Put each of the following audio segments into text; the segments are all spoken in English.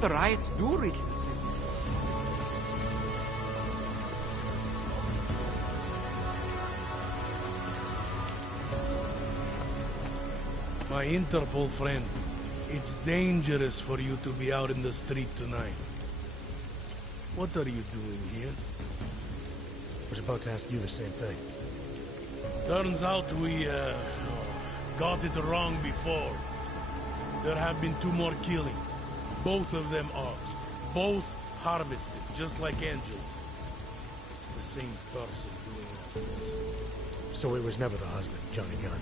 The riots do reach the city. My Interpol friend, it's dangerous for you to be out in the street tonight. What are you doing here? I was about to ask you the same thing. Turns out we, got it wrong before. There have been 2 more killings. Both of them ours. Both harvested, just like Angel. It's the same person doing all this. So it was never the husband, Johnny Gunn.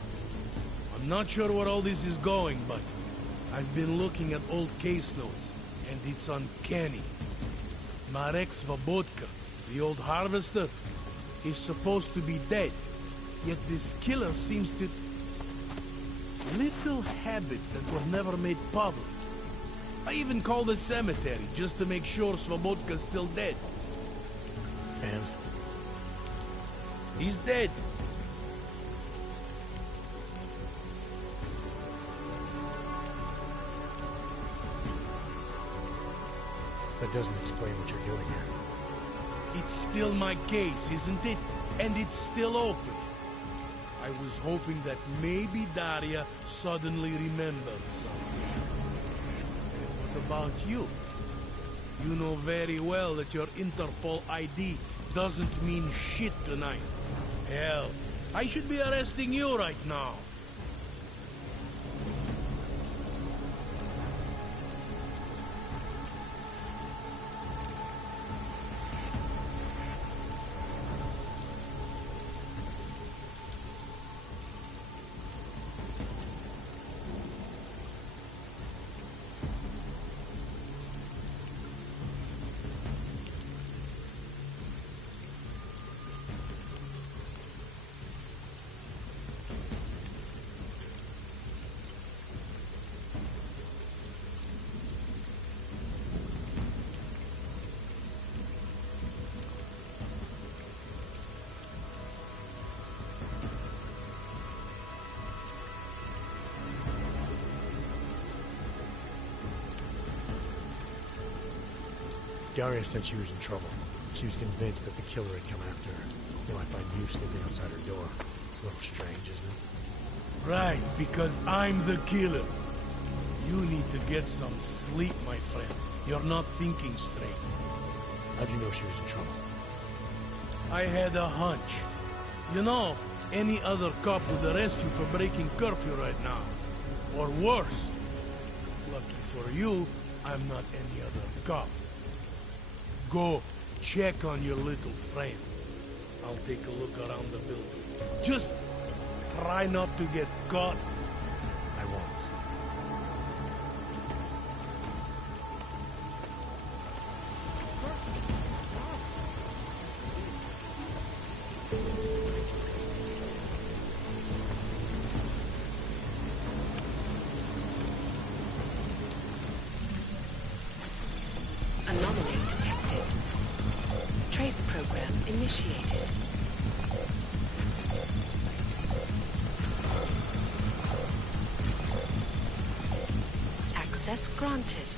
I'm not sure where all this is going, but I've been looking at old case notes, and it's uncanny. Marek Svobotka, the old harvester, is supposed to be dead, yet this killer seems to... Little habits that were never made public. I even called the cemetery just to make sure Svobodka's still dead. And? He's dead. That doesn't explain what you're doing here. It's still my case, isn't it? And it's still open. I was hoping that maybe Daria suddenly remembered something. And what about you? You know very well that your Interpol ID doesn't mean shit tonight. Hell, I should be arresting you right now. Daria said she was in trouble. She was convinced that the killer had come after her. They might find you sleeping outside her door. It's a little strange, isn't it? Right, because I'm the killer. You need to get some sleep, my friend. You're not thinking straight. How'd you know she was in trouble? I had a hunch. You know, any other cop would arrest you for breaking curfew right now. Or worse. Lucky for you, I'm not any other cop. Go, check on your little friend. I'll take a look around the building. Just try not to get caught. I won't. Anomaly detected. Trace program initiated. Access granted.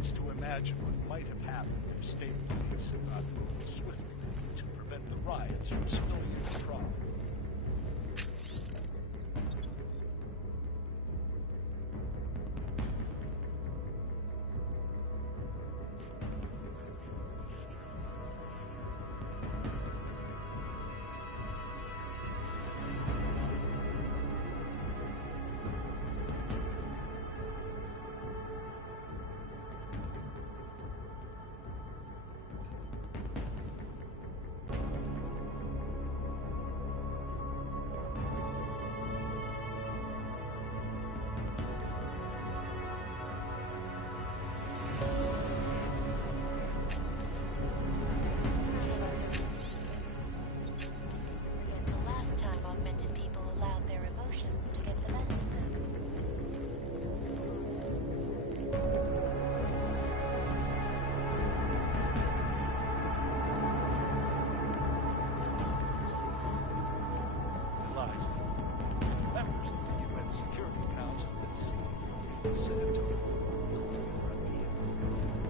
begins to imagine what might have happened if state police had not moved swiftly to prevent the riots from spilling into Prague.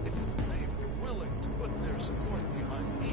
If they were willing to put their support behind me.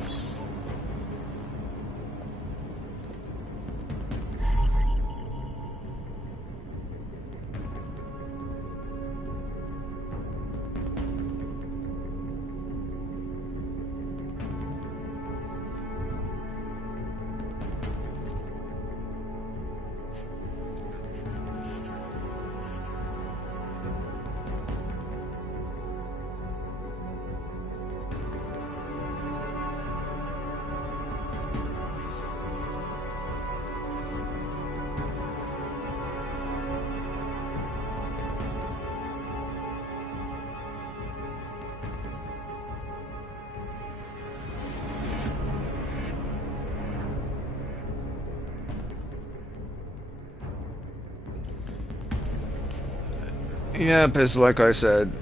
Yep, it's like I said.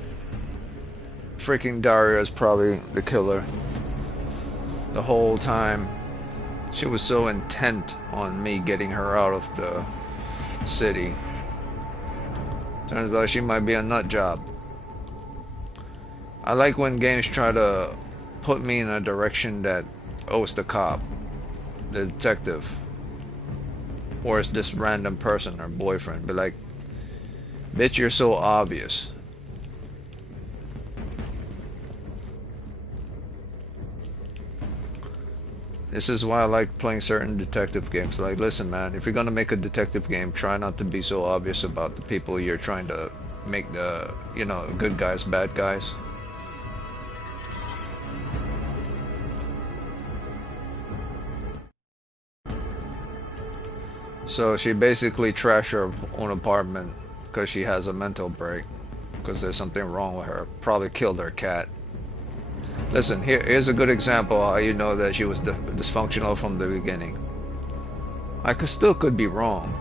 Freaking Daria is probably the killer. The whole time. She was so intent on me getting her out of the city. Turns out she might be a nut job. I like when games try to put me in a direction that, oh, it's the cop, the detective, or it's this random person or boyfriend. But like, bitch, you're so obvious. This is why I like playing certain detective games. Like, listen, man, if you're gonna make a detective game, try not to be so obvious about the people you're trying to make the, you know, good guys, bad guys. So she basically trashed her own apartment because she has a mental break, because there's something wrong with her. Probably killed her cat. Listen, here's a good example how you know that she was dysfunctional from the beginning. I still could be wrong.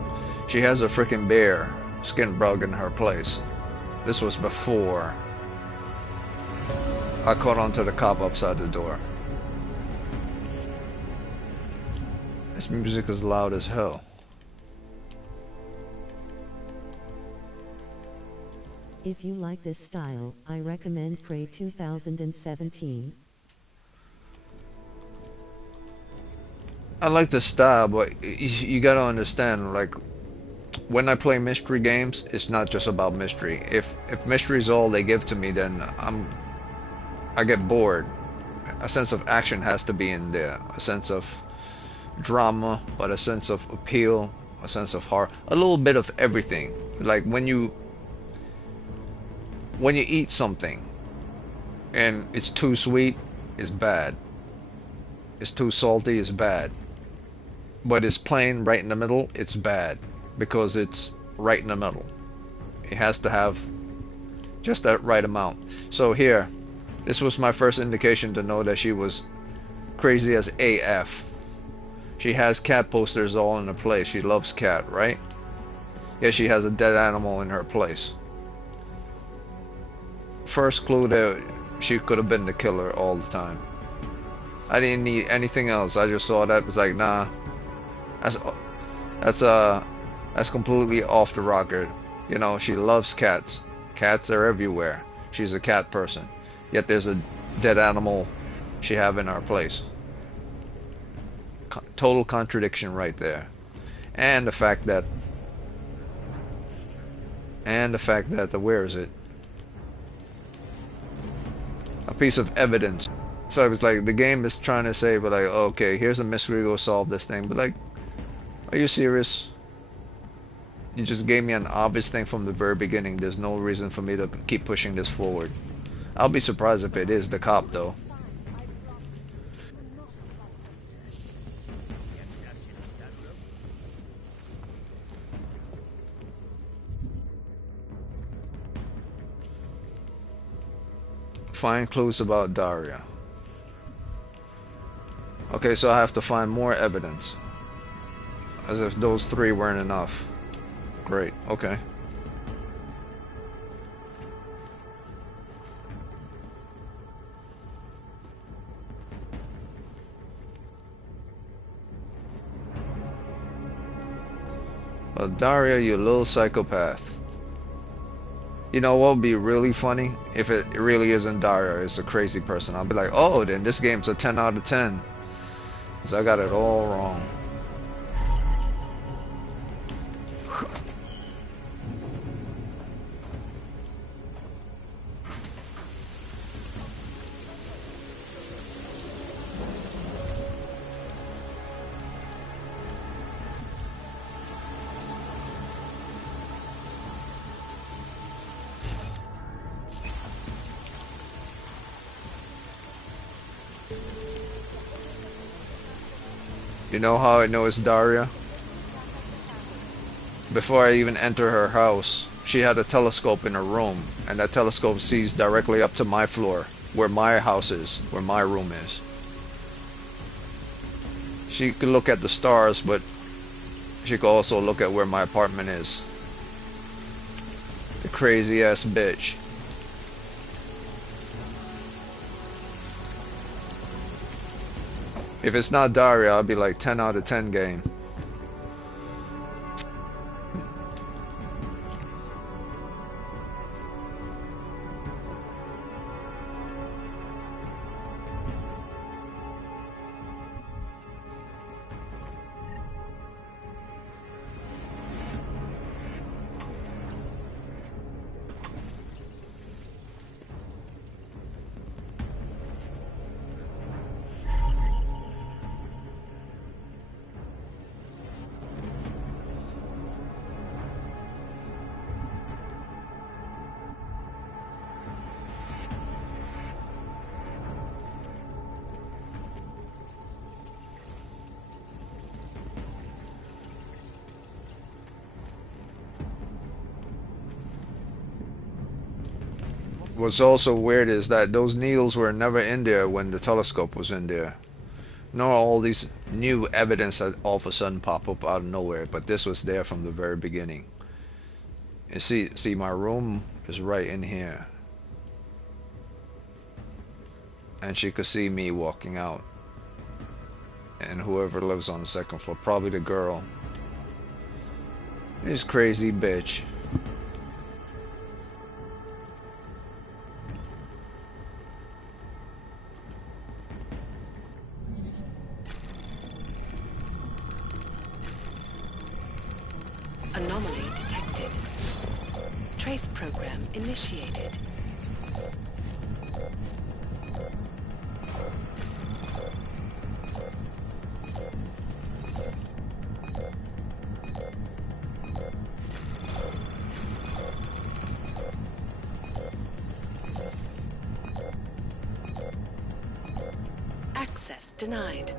She has a freaking bear skin bug in her place. This was before I caught on to the cop outside the door. This music is loud as hell. If you like this style, I recommend Prey 2017. I like the style, but you gotta understand, like, when I play mystery games, it's not just about mystery. If mystery is all they give to me, then I get bored. A sense of action has to be in there, a sense of drama, but a sense of appeal, a sense of horror, a little bit of everything. Like when you eat something and it's too sweet, it's bad. It's too salty, it's bad. But it's plain right in the middle, it's bad. Because it's right in the middle. It has to have just that right amount. So here, this was my first indication to know that she was crazy as AF. She has cat posters all in her place. She loves cat, right? Yeah, she has a dead animal in her place. First clue that she could have been the killer all the time. I didn't need anything else. I just saw that, was like, nah, that's completely off the rocker. You know, she loves cats. Cats are everywhere. She's a cat person. Yet there's a dead animal she have in our place. Total contradiction right there. And the fact that where is it? A piece of evidence. So I was like, the game is trying to say, but like, okay, here's a mystery, go solve this thing. But like, are you serious? You just gave me an obvious thing from the very beginning. There's no reason for me to keep pushing this forward. I'll be surprised if it is the cop though. Find clues about Daria. Okay, so I have to find more evidence. As if those 3 weren't enough. Great, okay. Well, Daria, you little psychopath. You know what would be really funny? If it really isn't Daria, it's a crazy person. I'll be like, oh, then this game's a 10 out of 10. Because I got it all wrong. You know how I know it's Daria? Before I even enter her house, she had a telescope in her room, and that telescope sees directly up to my floor, where my house is, where my room is. She could look at the stars, but she could also look at where my apartment is. The crazy ass bitch. If it's not Daria, I'll be like 10 out of 10 game. What's also weird is that those needles were never in there when the telescope was in there. Nor all these new evidence that all of a sudden pop up out of nowhere, but this was there from the very beginning. And see, my room is right in here. And she could see me walking out. And whoever lives on the second floor, probably the girl. This crazy bitch. Anomaly detected. Trace program initiated. Access denied.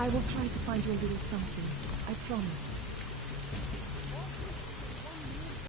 I will try to find you a little something. I promise.